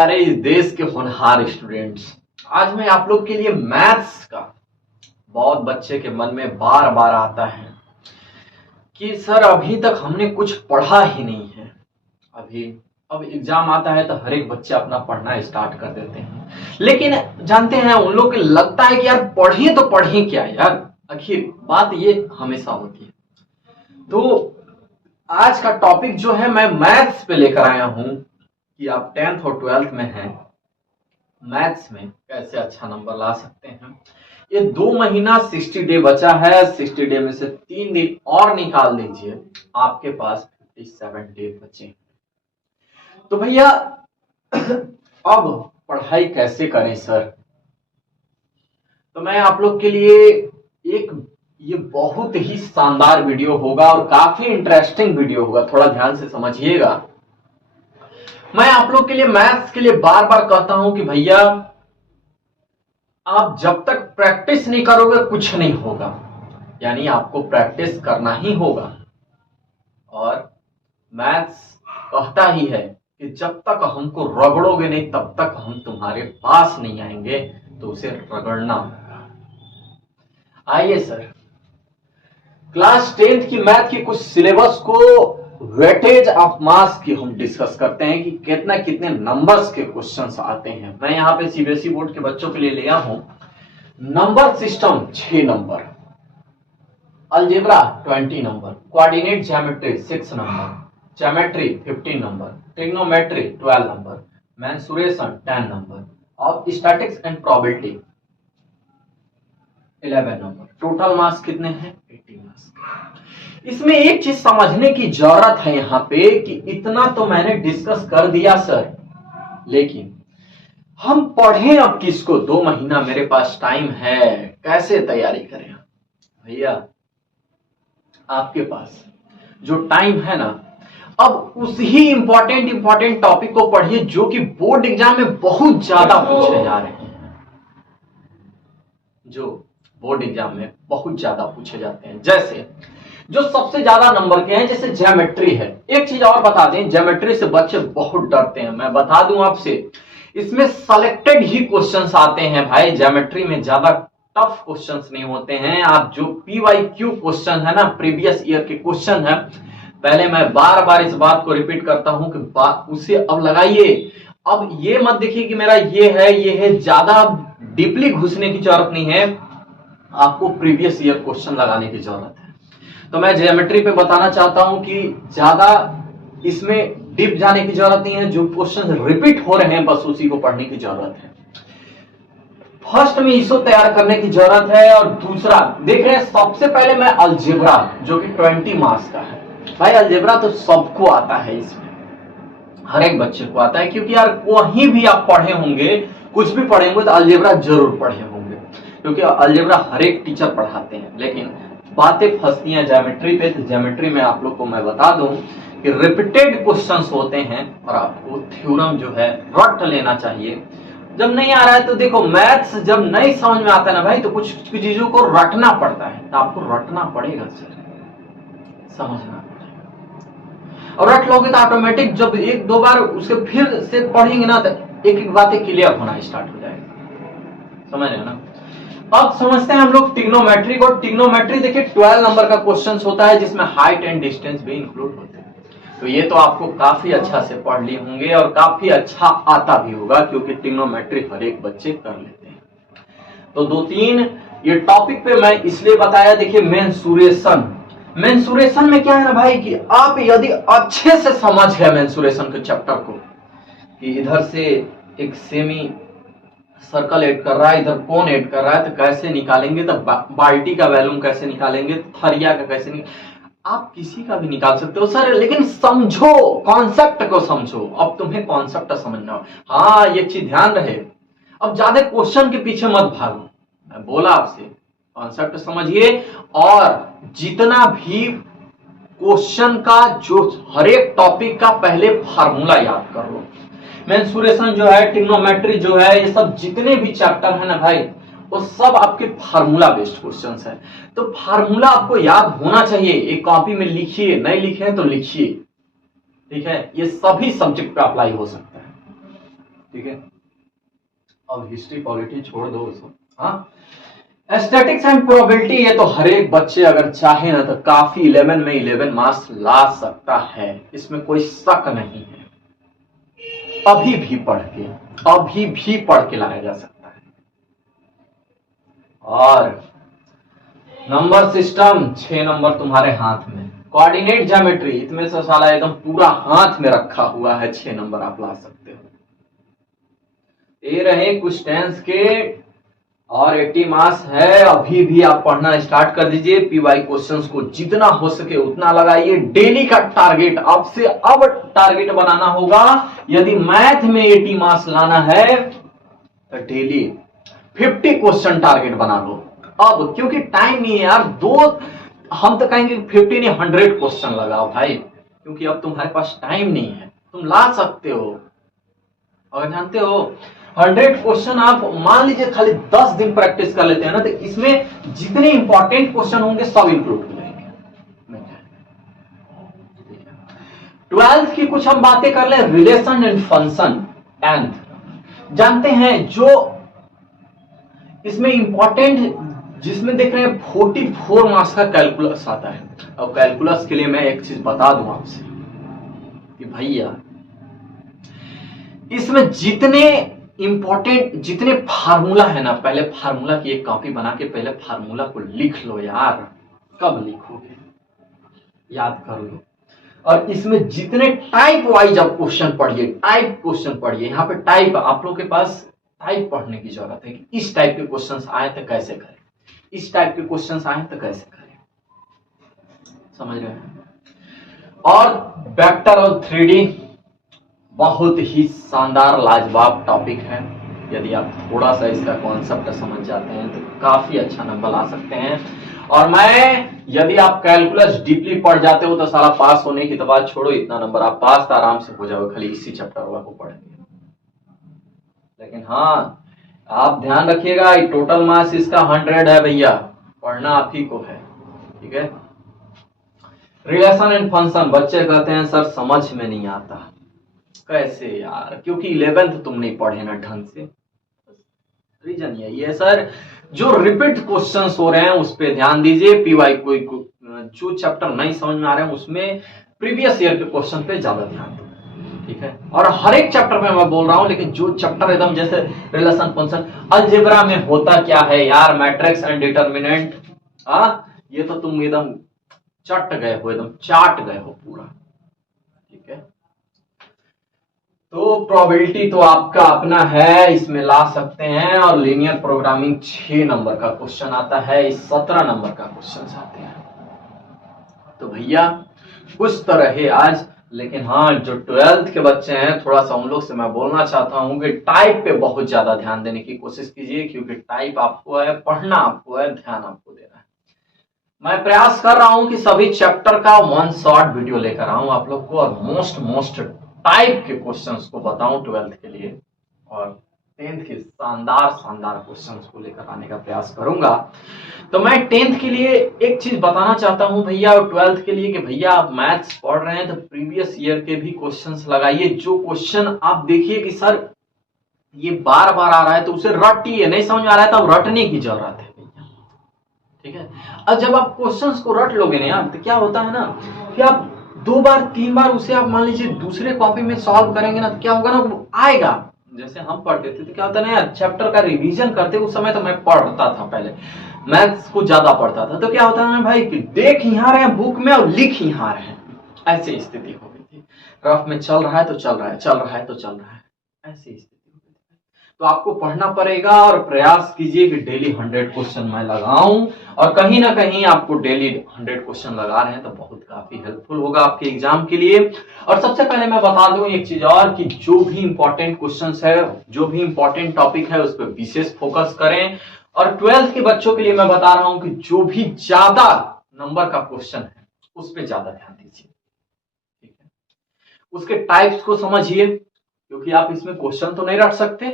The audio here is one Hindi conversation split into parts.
प्यारे इस देश के होनहार स्टूडेंट्स, आज मैं आप लोग के लिए मैथ्स का बहुत बच्चे के मन में बार बार आता है कि सर अभी तक हमने कुछ पढ़ा ही नहीं है। अब एग्जाम आता है तो हर एक बच्चे अपना पढ़ना स्टार्ट कर देते हैं, लेकिन जानते हैं उन लोग को लगता है कि यार पढ़े तो पढ़े क्या यार, आखिर बात ये हमेशा होती है। तो आज का टॉपिक जो है मैं मैथ्स पे लेकर आया हूं कि आप 10th और 12th में हैं, मैथ्स में कैसे अच्छा नंबर ला सकते हैं। ये 2 महीना 60 डे बचा है, 60 डे में से 3 दिन और निकाल दीजिए, आपके पास 57 डे बचे। तो भैया अब पढ़ाई कैसे करें सर? तो मैं आप लोग के लिए ये बहुत ही शानदार वीडियो होगा और काफी इंटरेस्टिंग वीडियो होगा, थोड़ा ध्यान से समझिएगा। मैं आप लोग के लिए मैथ्स के लिए बार बार कहता हूं कि भैया आप जब तक प्रैक्टिस नहीं करोगे कुछ नहीं होगा, यानी आपको प्रैक्टिस करना ही होगा। और मैथ्स कहता ही है कि जब तक हमको रगड़ोगे नहीं तब तक हम तुम्हारे पास नहीं आएंगे, तो उसे रगड़ना होगा। आइए सर, क्लास 10th की मैथ की कुछ सिलेबस को वेटेज ऑफ मार्क्स की हम डिस्कस करते हैं कि कितने नंबर्स के क्वेश्चंस आते हैं। मैं यहाँ पे सीबीएसई बोर्ड के बच्चों के लिए लिया हूं number system 6 number, algebra 20 number, coordinate geometry 6 number, geometry 15 number, trigonometry 12 number, mensuration 10 number और statics and probability 11 number. Total marks कितने हैं? 80 मार्क्स। इसमें एक चीज समझने की जरूरत है यहाँ पे कि इतना तो मैंने डिस्कस कर दिया सर, लेकिन हम पढ़ें अब किसको? 2 महीना मेरे पास टाइम है, कैसे तैयारी करें? भैया आपके पास जो टाइम है ना, अब उसी इंपॉर्टेंट टॉपिक को पढ़िए जो कि बोर्ड एग्जाम में बहुत ज्यादा पूछे जा रहे हैं, जो बोर्ड एग्जाम में बहुत ज्यादा पूछे जाते हैं। जैसे जो सबसे ज्यादा नंबर के हैं, जैसे ज्योमेट्री है। एक चीज और बता दें, ज्योमेट्री से बच्चे बहुत डरते हैं। मैं बता दूं आपसे, इसमें सेलेक्टेड ही क्वेश्चंस आते हैं भाई, ज्योमेट्री में ज्यादा टफ क्वेश्चंस नहीं होते हैं। आप जो PYQ क्वेश्चन है ना, प्रीवियस ईयर के क्वेश्चन है, पहले मैं बार बार इस बात को रिपीट करता हूं कि उसे अब लगाइए। अब ये मत देखिए कि मेरा ये है, ज्यादा डीपली घुसने की जरूरत नहीं है, आपको प्रीवियस ईयर क्वेश्चन लगाने की जरूरत है। तो मैं ज्योमेट्री पे बताना चाहता हूं कि ज्यादा इसमें डीप जाने की जरूरत नहीं है, जो क्वेश्चन रिपीट हो रहे हैं बस उसी को पढ़ने की जरूरत है। फर्स्ट में इसको तैयार करने की जरूरत है। और दूसरा देख रहे हैं, सबसे पहले मैं अलजेब्रा जो कि 20 मार्क्स का है। भाई अलजेब्रा तो सबको आता है, इसमें हर एक बच्चे को आता है, क्योंकि यार कहीं भी आप पढ़े होंगे, कुछ भी पढ़े होंगे तो अलजेब्रा जरूर पढ़े होंगे, क्योंकि अलजेब्रा हर एक टीचर पढ़ाते हैं। लेकिन बातें फंसती हैं ज्योमेट्री पे। तो ज्योमेट्री में आप लोग को मैं बता दूं कि रिपीटेड क्वेश्चंस होते हैं और आपको थ्योरम जो है रट लेना चाहिए। जब नहीं आ रहा है तो देखो, मैथ्स जब नहीं समझ में आता है ना भाई, तो कुछ चीजों को रटना पड़ता है, तो आपको रटना पड़ेगा सर, समझना पड़ेगा। और रट लोगे तो ऑटोमेटिक जब 1-2 बार उसके फिर से पढ़ेंगे ना, तो एक बातें क्लियर होना स्टार्ट हो जाएगा, समझ रहे ना। अब समझते हैं हम लोग ट्रिग्नोमेट्री को। ट्रिग्नोमेट्री देखिए 12 नंबर का क्वेश्चन होता है, जिसमें हाइट एंड डिस्टेंस भी इंक्लूड होते हैं। तो ये तो आपको काफी अच्छा से पढ़ लिए होंगे और काफी अच्छा आता भी होगा, क्योंकि ट्रिग्नोमेट्री हर एक बच्चे कर लेते हैं। तो 2-3 ये टॉपिक पे मैं इसलिए बताया। देखिए मेंसुरेशन में क्या है ना भाई, कि आप यदि अच्छे से समझ गए मेंसुरेशन के चैप्टर को, कि इधर से एक सेमी सर्कल ऐड कर रहा है, इधर कोन ऐड कर रहा है, तो कैसे निकालेंगे, तो बाल्टी का वैल्यूम कैसे निकालेंगे, थरिया का कैसे आप किसी का भी निकाल सकते हो सर, लेकिन समझो, कॉन्सेप्ट को समझो। अब तुम्हें कॉन्सेप्ट समझना हो। हाँ, ये चीज ध्यान रहे, अब ज्यादा क्वेश्चन के पीछे मत भागो। मैं बोला आपसे, कॉन्सेप्ट समझिए और जितना भी क्वेश्चन का जो हर एक टॉपिक का पहले फार्मूला याद कर लो। मेंसुरेशन जो है, ट्रिग्नोमेट्री जो है, ये सब जितने भी चैप्टर है ना भाई, वो सब आपके फार्मूला बेस्ड क्वेश्चंस है। तो फार्मूला आपको याद होना चाहिए। एक कॉपी में लिखिए, नहीं लिखे हैं तो लिखिए, ठीक है। ये सभी सब्जेक्ट पे अप्लाई हो सकता है। ठीक है, अब हिस्ट्री पॉलिटी छोड़ दो उसको। हाँ, एस्थेटिक्स एंड प्रोबेबिलिटी, ये तो हर एक बच्चे अगर चाहे ना तो काफी 11 में 11 मार्क्स ला सकता है, इसमें कोई शक नहीं है। अभी भी पढ़ के लाया जा सकता है। और नंबर सिस्टम 6 नंबर तुम्हारे हाथ में। कोऑर्डिनेट ज्योमेट्री, इसमें से साला एकदम पूरा हाथ में रखा हुआ है, 6 नंबर आप ला सकते हो। ये रहे कुछ टेंस के और 80 मार्क्स है। अभी भी आप पढ़ना स्टार्ट कर दीजिए। पीवाई क्वेश्चंस को जितना हो सके उतना लगाइए। डेली का टारगेट आपसे अब टारगेट बनाना होगा। यदि मैथ में 80 मार्क्स लाना है तो डेली 50 क्वेश्चन टारगेट बना लो अब, क्योंकि टाइम नहीं है यार। हम तो कहेंगे 50 नहीं 100 क्वेश्चन लगाओ भाई, क्योंकि अब तुम्हारे पास टाइम नहीं है। तुम ला सकते हो, और जानते हो 100 क्वेश्चन आप मान लीजिए खाली 10 दिन प्रैक्टिस कर लेते हैं ना, तो इसमें जितने इंपॉर्टेंट क्वेश्चन होंगे सब इंक्लूड हो जाएंगे। 12th की कुछ हम बातें कर ले। Relation and function. 10th जानते हैं जो इसमें इंपॉर्टेंट, जिसमें देख रहे हैं 44 मार्क्स का कैलकुलस आता है। और कैलकुलस के लिए मैं एक चीज बता दूं आपसे कि भैया इसमें जितने इंपॉर्टेंट जितने फार्मूला है ना, पहले फार्मूला की एक कॉपी बना के पहले फार्मूला को लिख लो यार। कब लिखोगे, याद कर लो। और इसमें जितने टाइप वाइज आप क्वेश्चन पढ़िए, टाइप क्वेश्चन पढ़िए। यहाँ पे टाइप आप लोग के पास टाइप पढ़ने की जरूरत है कि इस टाइप के क्वेश्चंस आए तो कैसे करें, इस टाइप के क्वेश्चंस आए तो कैसे करें, समझ रहे हैं। और वेक्टर और 3D बहुत ही शानदार लाजवाब टॉपिक है। यदि आप थोड़ा सा इसका कॉन्सेप्ट समझ जाते हैं तो काफी अच्छा नंबर ला सकते हैं। और यदि आप कैलकुलस डीपली पढ़ जाते हो तो सारा पास होने की तो बात छोड़ो, इतना नंबर आप पास तो आराम से हो जाओगे खाली इसी चैप्टर को पढ़ेंगे। लेकिन हाँ, आप ध्यान रखिएगा टोटल मार्क्स इसका 100 है भैया, पढ़ना आप ही को है, ठीक है। रिलेशन एंड फंक्शन, बच्चे कहते हैं सर समझ में नहीं आता। कैसे यार, क्योंकि 11th तुम नहीं पढ़े ना ढंग से। रीजन यही है सर, जो रिपीट क्वेश्चंस हो रहे हैं उस पे ध्यान दीजिए। पीवाई कोई जो चैप्टर नहीं समझ में आ रहे हैं उसमें प्रीवियस ईयर के क्वेश्चन पे ज्यादा ध्यान दो, ठीक है। और हर एक चैप्टर में मैं बोल रहा हूं, लेकिन जो चैप्टर एकदम जैसे रिलेशन फंक्शन, अलजेब्रा में होता क्या है यार, मैट्रिक्स एंड डिटर्मिनेंट, ये तो तुम एकदम चट गए हो, एकदम चाट गए हो पूरा, ठीक है। तो प्रोबेबिलिटी तो आपका अपना है, इसमें ला सकते हैं। और लीनियर प्रोग्रामिंग 6 नंबर का क्वेश्चन आता है, इस 17 नंबर का क्वेश्चन आते हैं। तो भैया कुछ तो रहे आज, लेकिन हाँ जो 12th के बच्चे हैं थोड़ा सा उन लोग से मैं बोलना चाहता हूं कि टाइप पे बहुत ज्यादा ध्यान देने की कोशिश कीजिए, क्योंकि टाइप आपको है, पढ़ना आपको है, ध्यान आपको देना है। मैं प्रयास कर रहा हूं कि सभी चैप्टर का 1 शॉर्ट वीडियो लेकर आऊं आप लोग को, और मोस्ट टाइप के क्वेश्चंस को बताऊं 12th के लिए, और 10th के शानदार क्वेश्चंस को लेकर आने का प्रयास करूंगा। तो मैं 10th के लिए एक चीज बताना चाहता हूं भैया, और 12th के लिए कि भैया आप मैथ्स पढ़ रहे हैं तो प्रीवियस ईयर के भी क्वेश्चंस लगाइए। जो क्वेश्चन आप देखिए कि सर ये बार बार आ रहा है तो उसे रटिए, नहीं समझ में आ रहा है तब रटने की जरूरत है भैया, ठीक है। और जब आप क्वेश्चंस को रट लोगे ना यार, तो क्या होता है ना कि आप 2 बार 3 बार उसे आप मान लीजिए दूसरे कॉपी में सॉल्व करेंगे ना, तो क्या होगा ना, वो आएगा। जैसे हम पढ़ते थे तो क्या होता है ना यार, चैप्टर का रिवीजन करते उस समय तो मैं पढ़ता था, पहले मैथ्स को ज्यादा पढ़ता था, तो क्या होता है ना भाई कि देख यहाँ रहे हैं बुक में और लिख यहाँ रहे हैं, ऐसी स्थिति हो गई थी। रफ में चल रहा है तो चल रहा है, चल रहा है तो चल रहा है, ऐसी स्थिति हो गई थी। तो आपको पढ़ना पड़ेगा और प्रयास कीजिए कि डेली 100 क्वेश्चन मैं लगाऊं, और कहीं ना कहीं आपको डेली 100 क्वेश्चन लगा रहे हैं तो बहुत काफी हेल्पफुल होगा आपके एग्जाम के लिए। और सबसे पहले मैं बता दूं एक चीज और, कि जो भी इंपॉर्टेंट क्वेश्चंस है, जो भी इंपॉर्टेंट टॉपिक है उस पर विशेष फोकस करें। और 12th के बच्चों के लिए मैं बता रहा हूं कि जो भी ज्यादा नंबर का क्वेश्चन है उस पर ज्यादा ध्यान दीजिए, ठीक है। उसके टाइप्स को समझिए, क्योंकि आप इसमें क्वेश्चन तो नहीं रट सकते,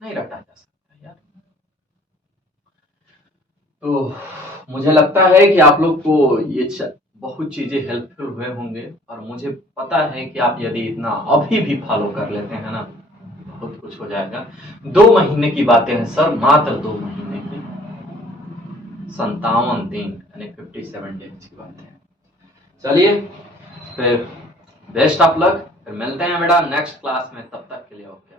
नहीं रटा जा सकता यार। तो मुझे लगता है कि आप लोग को ये बहुत चीजें हेल्पफुल हुए होंगे, और मुझे पता है कि आप यदि इतना अभी भी फॉलो कर लेते हैं ना, बहुत कुछ हो जाएगा। 2 महीने की बातें हैं सर, मात्र 2 महीने की, 57 दिन यानी 57 डेज की बात है। चलिए फिर बेस्ट ऑफ लक, फिर मिलते हैं बेटा नेक्स्ट क्लास में, तब तक के लिए ओके।